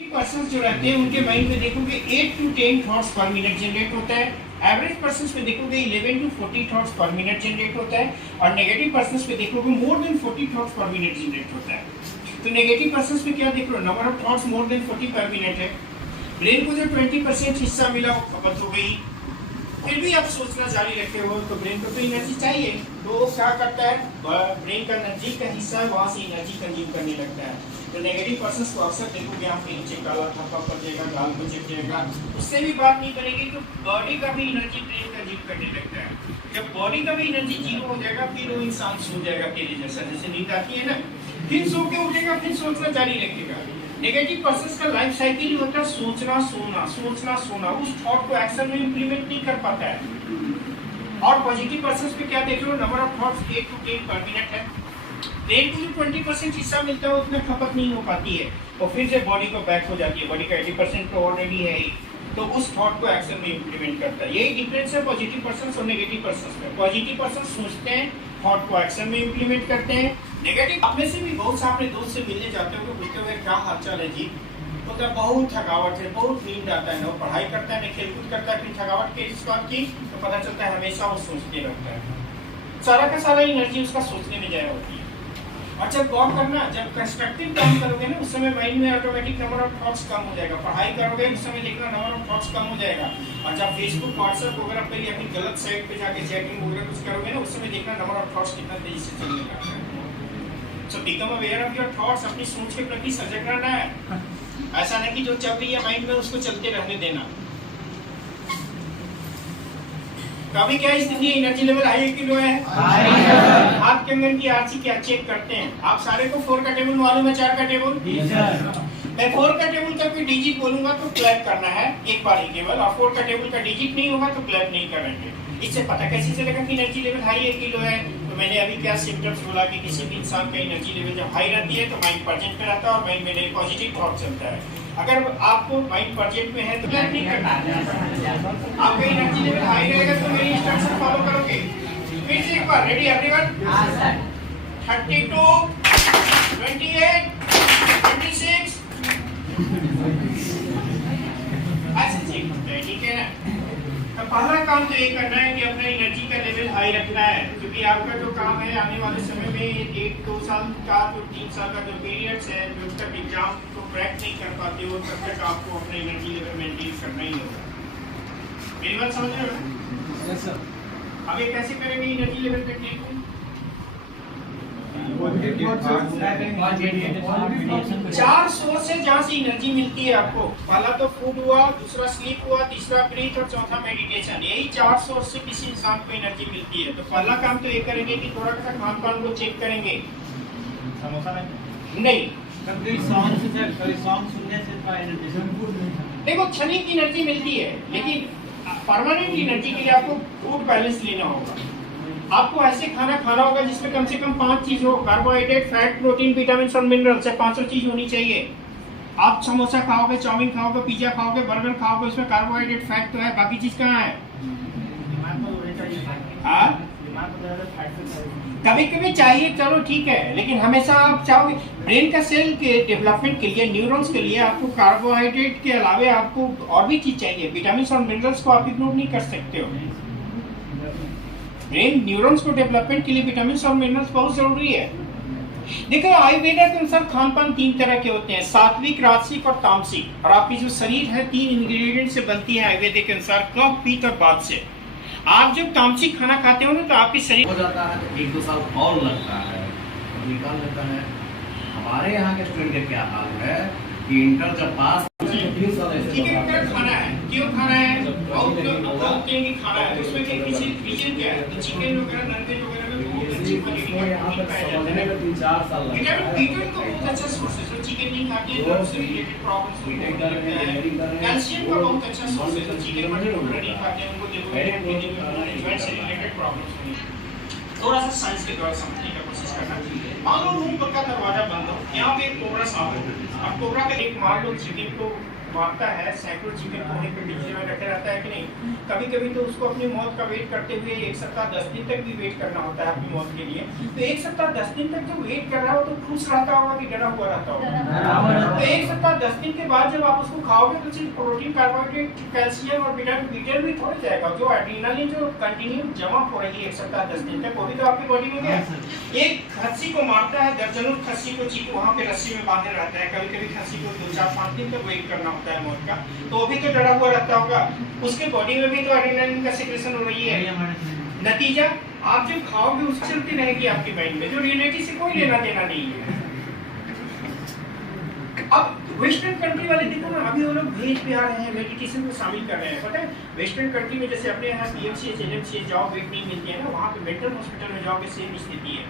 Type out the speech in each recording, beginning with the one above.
Person जो रहते हैं उनके माइंड में देखोगे 8 to 10 थॉट्स पर मिनट जनरेट होता है। एवरेज पर्सन पे देखोगे 11 to 40 थॉट्स पर मिनट जनरेट होता है और नेगेटिव पर्सन पे देखोगे मोर देन 40 थॉट्स पर मिनट जनरेट होता है। तो नेगेटिव पर्सन पे क्या देख रहे हो, number of thoughts more than 40 पर मिनट है। ब्रेन को जो 20% हिस्सा मिला वो खपत हो गई, फिर भी आप सोचना जारी रखे हो तो ब्रेन को तो एनर्जी चाहिए। तो वो क्या करता है, ब्रेन का नजदीक का हिस्सा है वहाँ से एनर्जी कंज्यूम करने लगता है। तो नेगेटिव पर्सन को अक्सर देखोगे आपके नीचे काला थप्पा पड़ जाएगा, गाल को चिप जाएगा, उससे भी बात नहीं करेंगे तो बॉडी का भी एनर्जी ब्रेन कंज्यूम करने लगता है। जब बॉडी का भी एनर्जी जीरो हो जाएगा फिर वो इंसान सो जाएगा तेरे जैसा, जैसे नींद आती है ना, फिर सो के उठेगा, फिर सोचना जारी रखेगा। नेगेटिव पर्सन का लाइफ साइकिल ही होता है सोचना सोना, सोचना सोना, उस थॉट को एक्शन में इंप्लीमेंट नहीं कर पाता है। और पॉजिटिव पर्सन पे क्या देख रहे हो, नंबर ऑफ थॉट्स 8 to 10 पर मिनट है। ब्रेन को जो 20% हिस्सा मिलता है उसमें खपत नहीं हो पाती है और फिर से बॉडी को बैक हो जाती है। बॉडी का 80% तो ऑलरेडी है ही, तो उस थॉट को एक्शन में इंप्लीमेंट करता है। यही डिफरेंस है पॉजिटिव पर्सन और नेगेटिव पर्सन में। पॉजिटिव पर्सन सोचते हैं, थॉट को एक्शन में इंप्लीमेंट करते हैं। नेगेटिव आप में से भी बहुत से अपने दोस्त से मिलने जाते हो तो पूछते हुए क्या हालचाल है जी, तो बहुत थकावट है, बहुत नींद आता है, ना वो पढ़ाई करता है ना खेलकूद करता है, फिर थकावट के इस बात की तो पता चलता है हमेशा वो सोचते रहता है। सारा का सारा एनर्जी उसका सोचने में जाया होती है। और जब वर्क करना, जब कंस्ट्रक्टिव काम करोगे ना उस समय माइंड में automatic number of thoughts come हो जाएगा। पढ़ाई करोगे उस समय देखना नंबर ऑफ थॉट्स कम हो जाएगा। और जब फेसबुक व्हाट्सएप वगैरह पे या अपनी गलत साइट पे जाके चैटिंग वगैरह कुछ करोगे ना उस समय देखना नंबर ऑफ थॉट्स कितना तेजी से चलने लगता है। So become aware of your thoughts, अपनी सोच के प्रति सजग रहना है। ऐसा नहीं कि जो चल रही है माइंड में उसको चलते रहने देना। कभी क्या स्थिति है, एनर्जी लेवल हाई कि लो है? हाथ के अंदर की आरसी क्या चेक करते हैं आप सारे को? 4 का टेबल मालूम है, 4 का टेबल? मैं 4 का टेबल का कोई डिजिट बोलूंगा तो क्लैप करना है एक बार ही केवल, और 4 का टेबल का डिजिट नहीं होगा तो क्लैप नहीं करेंगे। इससे पता कैसे चलेगा कि एनर्जी लेवल हाई है कि लो है? तो मैंने अभी क्या सिम्टम्स बोला कि किसी भी इंसान का एनर्जी लेवल जब हाई रहती है तो माइंड प्रेजेंट में रहता है और माइंड में पॉजिटिव थॉट चलता है। अगर आपको माइंड प्रेजेंट में है तो क्लैप नहीं करना। आपका एनर्जी लेवल हाई रहेगा तो मेरी इंस्ट्रक्शन फॉलो करोगे। फिर से एक बार, रेडी एवरीवन? 32, 28, 26 ऐसे चेक होता है, ठीक है ना? तो पहला काम तो ये करना है कि अपना एनर्जी का लेवल हाई रखना है, क्योंकि आपका जो काम है आने वाले समय में 1-2 साल का जो 3 साल का जो पीरियड्स है, जब तक एग्जाम को क्रैक नहीं कर पाते हो तब तक आपको अपना एनर्जी लेवल मेंटेन करना ही होगा। मेरी बात समझ रहे हो? Yes sir. अब ये कैसे करेंगे एनर्जी लेवल मेंटेन? 4 सोर्स है जहाँ से एनर्जी मिलती है आपको। पहला तो फूड हुआ, दूसरा स्लीप हुआ, तीसरा ब्रीथ और चौथा मेडिटेशन। यही 4 सोर्स से किसी इंसान को एनर्जी मिलती है। तो पहला काम तो ये करेंगे कि थोड़ा सा खान पान को चेक करेंगे। समोसा नहीं, देखो क्षणिक एनर्जी मिलती है लेकिन परमानेंट एनर्जी के लिए आपको फूड बैलेंस लेना होगा। आपको ऐसे खाना खाना होगा जिसमें कम से कम 5 चीज हो, कार्बोहाइड्रेट, फैट, प्रोटीन, विटामिन और मिनरल्स है। 5 चीज होनी चाहिए। आप समोसा खाओगे, चाउमीन खाओगे, पिज्जा खाओगे, बर्गर खाओगे, उसमें कार्बोहाइड्रेट, फैट तो है, बाकी चीज कहाँ है? कभी कभी चाहिए, चलो ठीक है, लेकिन हमेशा आप चाहोगे ब्रेन का सेल के डेवलपमेंट के लिए, न्यूरॉन्स के लिए आपको कार्बोहाइड्रेट के अलावा आपको और भी चीज चाहिए। विटामिन और मिनरल्स को आप इग्नोर नहीं कर सकते हो। ब्रेन न्यूरॉन्स को डेवलपमेंट के लिए विटामिन और मिनरल्स बहुत जरूरी है। देखो आयुर्वेदा के अनुसार खान पान 3 तरह के होते हैं, सात्विक, राजसिक और तामसिक। और आपकी जो शरीर है 3 इंग्रेडिएंट से बनती है आयुर्वेद के अनुसार, कफ, पित्त और वात से। आप जब तामसिक खाना खाते हो ना तो आपकी शरीर हो जाता है, 1-2 साल और लगता है और निकाल लेता है। हमारे यहाँ के स्टूडेंट का क्या हाल है कि इंटर जब पास चिकन खाना है, क्यों खाना है? बहुत लोग कहेंगे खाना है, उसमें क्या रीजन क्या है? तो चिकन वगैरह, नॉनवेज वगैरह में बहुत अच्छी क्वालिटी का प्रोटीन पाया जाता है। विटामिन का बहुत अच्छा सोर्स है। चिकन नहीं खाते तो उससे रिलेटेड प्रॉब्लम्स होता है। कैल्शियम का बहुत अच्छा सोर्स है। चिकन मटन वगैरह नहीं खाते उनको जॉइंट से रिलेटेड प्रॉब्लम्स होंगी। थोड़ा सा साइंस के द्वारा समझने का कोशिश करना चाहिए। मान लो रूम का दरवाजा बंद हो, यहाँ पे एक कोबरा सांप है, अब कोबरा का एक मान लो चिकन को मारता है, सैकड़ों चिकन को वहीं पे डिब्बे में रखे रहता है कि नहीं, कभी कभी तो उसको अपनी मौत का वेट करते हुए 1 सप्ताह 10 दिन तक भी वेट करना होता है अपनी मौत के लिए। तो 1 सप्ताह 10 दिन तक जो वेट कर रहा है वो तो खुश रहता होगा कि डरा हुआ रहता होगा। तो 1 सप्ताह 10 दिन के बाद जब आप उसको खाओगे तो सिर्फ प्रोटीन, कार्बोहाइड्रेट, कैल्शियम और विटामिन भी थोड़ा जाएगा, जो एड्रेनालिन जो कंटिन्यू जमा हो रही है 1 सप्ताह 10 दिन तक, वो भी तो आपकी बॉडी में गया। एक खस्सी को मारता है, दर्जनों खस्सी को चीकू वहां पे रस्सी में बांधे रहता है, कभी कभी खस्सी को 2-4-5 दिन तक वेट करना होता है मौत का, तो वो भी तो डरा हुआ रहता होगा, उसके बॉडी में भी तो एड्रेनालिन का सिक्रेशन हो रही है। नतीजा आप जो खाओगे उससे चलती रहेगी आपके माइंड में, जो रियलिटी से कोई लेना देना नहीं है। अब वेस्टर्न कंट्री वाले देखो ना, अभी वो लोग भेज पे आ रहे हैं, मेडिटेशन को शामिल कर रहे हैं। पता है वेस्टर्न कंट्री में जैसे अपने यहाँ पीएमसीएच, एनएमसीएच जाओ वेट नहीं मिलती है ना, वहाँ पे मेंटल हॉस्पिटल में जाओगे सेम स्थिति है।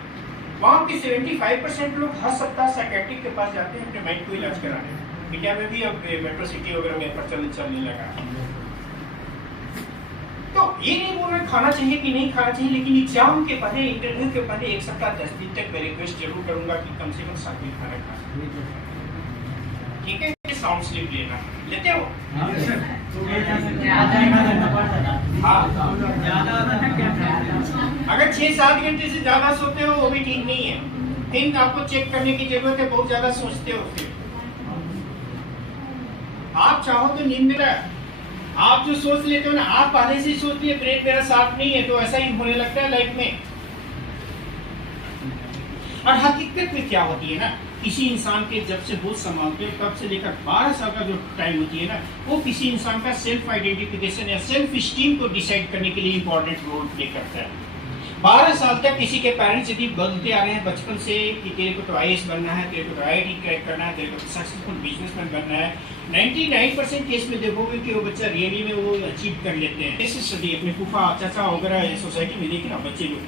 वहाँ के 75% लोग हर सप्ताह साइकियाट्रिक के पास जाते हैं अपने माइंड को इलाज कराने। इंडिया में भी अब मेट्रो सिटी वगैरह में प्रचलन चलने लगा। तो ये नहीं बोल रहे खाना चाहिए कि नहीं खाना चाहिए, लेकिन एग्जाम के पहले, इंटरव्यू के पहले 1 सप्ताह 10 दिन तक मैं रिक्वेस्ट जरूर करूंगा कि कम से कम 7 दिन खाना खा सकते, ठीक है। साउंड स्लीप लेना लेते हो? अगर 6-7 घंटे से ज्यादा सोते हो वो भी ठीक नहीं है, थिंक आपको चेक करने की जरूरत है, बहुत ज्यादा सोचते हो फिर। आप चाहो तो नींद में, आप जो सोच लेते हो ना, आप पहले से सोच लिए ब्रेन मेरा साफ नहीं है, तो ऐसा ही होने लगता है लाइफ में। और हकीकत में क्या होती है ना, किसी इंसान के जब से होश संभालते हो तब से लेकर 12 साल का जो टाइम होती है ना, वो किसी इंसान का सेल्फ आइडेंटिफिकेशन या सेल्फ स्टीम को डिसाइड करने के लिए इंपॉर्टेंट रोल प्ले करता है। 12 साल तक किसी के पेरेंट्स यदि बोलते आ रहे हैं बचपन से कि तेरे को तो IAS बनना है, तेरे को तो IIT क्रैक करना है, तेरे को सक्सेसफुल बिजनेसमैन बनना है, 99% केस में देखोगे कि वो बच्चा रियली में वो अचीव कर लेते हैं। ऐसे स्टडी अपने फूफा चाचा वगैरह सोसाइटी में देखिए ना, बच्चे लोग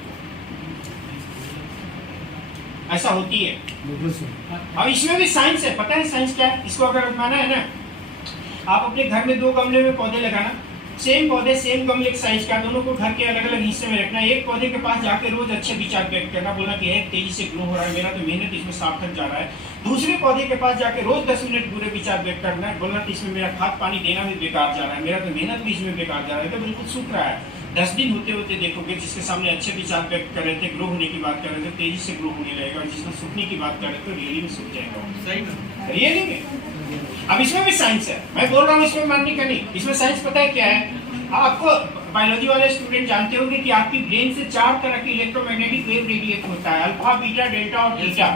ऐसा होती है। अब इसमें भी साइंस है, पता है साइंस क्या है? इसको अगर माना है ना, आप अपने घर में 2 गमले में पौधे लगाना, सेम पौधे सेम गमले के साइज का, दोनों को घर के अलग अलग हिस्से में रखना। एक पौधे के पास जाके रोज अच्छे विचार व्यक्त करना, बोलना कि है तेजी से ग्रो हो रहा है, मेरा तो मेहनत इसमें सार्थक जा रहा है। दूसरे पौधे के पास जाके रोज 10 मिनट बुरे विचार व्यक्त करना, बोलना कि इसमें मेरा खाद पानी देना भी बेकार जा रहा है, मेरा तो मेहनत भी इसमें बेकार जा रहा है, तो बिल्कुल सूख रहा है। 10 दिन होते होते देखोगे जिसके सामने अच्छे विचार व्यक्त कर रहे थे, ग्रो होने की बात कर रहे थे, तेजी से ग्रो होने लगेगा, और जिसमें सूखने की बात कर रहे थे रियली में सूख जाएगा। सही में रियली में। अब इसमें भी साइंस है, मैं बोल रहा हूँ इसमें मानने का नहीं, इसमें साइंस पता है क्या है? आपको बायोलॉजी वाले स्टूडेंट जानते होंगे कि आपकी ब्रेन से 4 तरह की इलेक्ट्रोमैग्नेटिक वेव रेडिएट होता है, अल्फा, बीटा, डेल्टा और थीटा।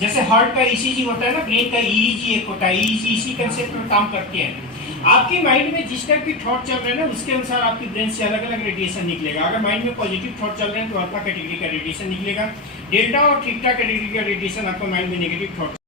जैसे हार्ट का ECG होता है ना, ब्रेन का EEG एक होता है, EEG इसी कंसेप्ट में काम करते हैं। आपकी माइंड में जिस टाइप की थॉट चल रहे हैं ना, उसके अनुसार आपकी ब्रेन से अलग अलग रेडिएशन निकलेगा। अगर माइंड में पॉजिटिव थॉट चल रहे हैं तो अल्फा कैटेगरी का रेडिएशन निकलेगा, डेल्टा और थीटा कैटेगरी का रेडिएशन आपको माइंड में नेगेटिव थॉट